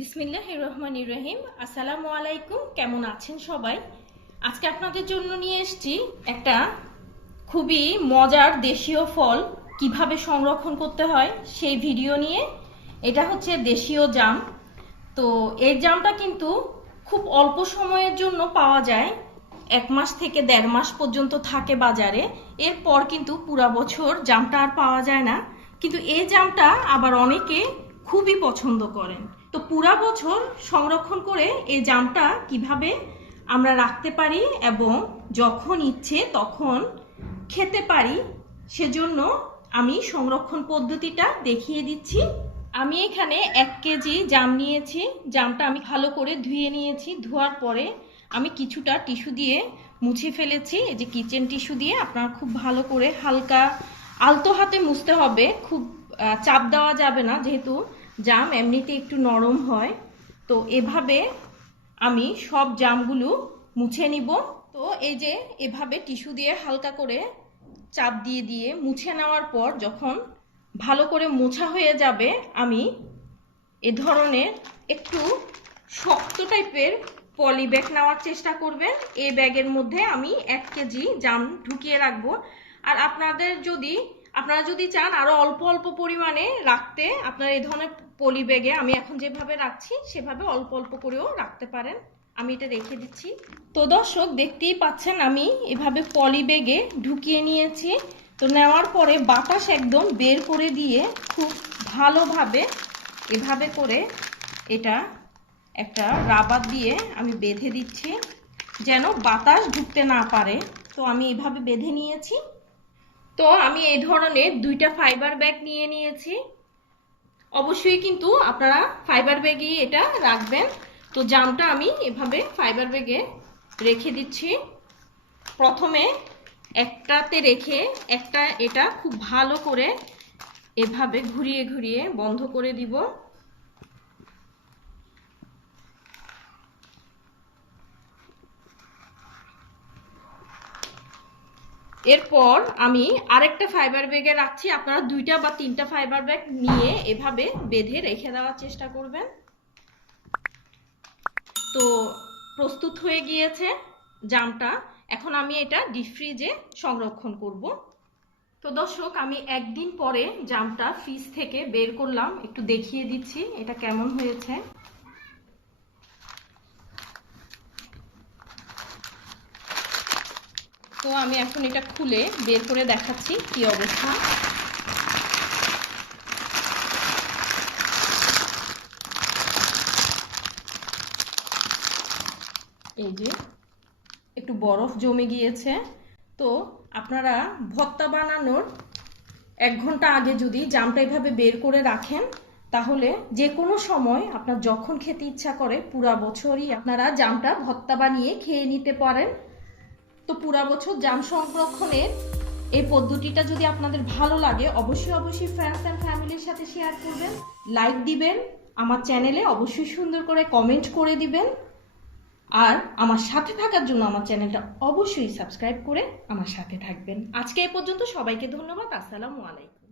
বিসমিল্লাহির রহমানির রহিম। আসসালামু আলাইকুম। কেমন আছেন সবাই? আজকে আপনাদের জন্য নিয়ে এসেছি একটা খুবই মজার দেশীয় ফল কিভাবে সংরক্ষণ করতে হয় সেই ভিডিও নিয়ে। এটা হচ্ছে দেশীয় জাম। তো এই জামটা কিন্তু খুব অল্প সময়ের জন্য পাওয়া যায়, 1 মাস থেকে 1.5 মাস পর্যন্ত থাকে বাজারে। এরপর কিন্তু পুরা বছর জামটা আর পাওয়া যায় না। কিন্তু এই জামটা আবার অনেকে খুবই পছন্দ করেন। তো পুরা বছর সংরক্ষণ করে এই জামটা কিভাবে আমরা রাখতে পারি এবং যখন ইচ্ছে তখন খেতে পারি, সেজন্য আমি সংরক্ষণ পদ্ধতিটা দেখিয়ে দিচ্ছি। আমি এখানে 1 কেজি জাম নিয়েছি। জামটা আমি ভালো করে ধুয়ে নিয়েছি। ধোয়ার পরে আমি কিছুটা টিস্যু দিয়ে মুছে ফেলেছি, এই যে কিচেন টিস্যু দিয়ে। আপনারা খুব ভালো করে হালকা আলতো হাতে মুছতে হবে, খুব চাপ দেওয়া যাবে না, যেহেতু জাম এমনিতে একটু নরম হয়। তো এভাবে আমি সব জামগুলো মুছে নিব। তো এই যে এভাবে টিস্যু দিয়ে হালকা করে চাপ দিয়ে দিয়ে মুছে নেওয়ার পর যখন ভালো করে মোছা হয়ে যাবে, আমি এ ধরনের একটু শক্ত টাইপের পলি ব্যাগ নেওয়ার চেষ্টা করবেন। এই ব্যাগের মধ্যে আমি 1 কেজি জাম ঢুকিয়ে রাখবো। আর আপনারা যদি চান আরো অল্প অল্প পরিমাণে রাখতে, আপনারা এই ধরনের পলি ব্যাগে আমি এখন যেভাবে রাখছি সেভাবে অল্প অল্প করেও রাখতে পারেন। আমি এটা রেখে দিচ্ছি। তো দর্শক, দেখতেই পাচ্ছেন আমি এভাবে পলি ব্যাগে ঢুকিয়ে নিয়েছি। তো নেওয়ার পরে বাতাস একদম বের করে দিয়ে খুব ভালোভাবে এভাবে করে এটা একটা রাবার দিয়ে আমি বেঁধে দিচ্ছি, যেন বাতাস ঢুকতে না পারে। তো আমি এভাবে বেঁধে নিয়েছি। তো আমি এই ধরনের 2টা ফাইবার ব্যাগ নিয়ে নিয়েছি। অবশ্যই কিন্তু আপনারা ফাইবার ব্যাগই এটা রাখবেন। তো জামটা আমি এভাবে ফাইবার ব্যাগে রেখে দিচ্ছি। প্রথমে একটাতে রেখে এটা খুব ভালো করে এভাবে ঘুরিয়ে ঘুরিয়ে বন্ধ করে দিব। এরপর আমি আরেকটা ফাইবার ব্যাগে রাখছি। আপনারা 2টা বা 3টা ফাইবার ব্যাগ নিয়ে এভাবে বেঁধে রেখে দেওয়ার চেষ্টা করবেন। তো প্রস্তুত হয়ে গিয়েছে জামটা। এখন আমি এটা ডিপ ফ্রিজে সংরক্ষণ করব। তো দর্শক, আমি 1 দিন পরে জামটা ফ্রিজ থেকে বের করলাম, একটু দেখিয়ে দিচ্ছি এটা কেমন হয়েছে। তো আমি এখন এটা খুলে বের করে দেখাচ্ছি কি অবস্থা। এই যে একটু বরফ জমে গিয়েছে। তো আপনারা ভর্তা বানানোর 1 ঘন্টা আগে যদি জামটা এভাবে বের করে রাখেন, তাহলে যে কোনো সময় আপনার যখন খেতে ইচ্ছা করে পুরা বছরই আপনারা জামটা ভর্তা বানিয়ে খেয়ে নিতে পারেন। তো পুরা বছর জাম সংরক্ষণের এই পদ্ধতিটা যদি আপনাদের ভালো লাগে, অবশ্যই ফ্রেন্ডস এন্ড ফ্যামিলির সাথে শেয়ার করবেন, লাইক দিবেন, আমার চ্যানেলে অবশ্যই সুন্দর করে কমেন্ট করে দিবেন। আর আমার সাথে থাকার জন্য আমার চ্যানেলটা অবশ্যই সাবস্ক্রাইব করে আমার সাথে থাকবেন। আজকে এই পর্যন্ত, সবাইকে ধন্যবাদ। আসসালামু আলাইকুম।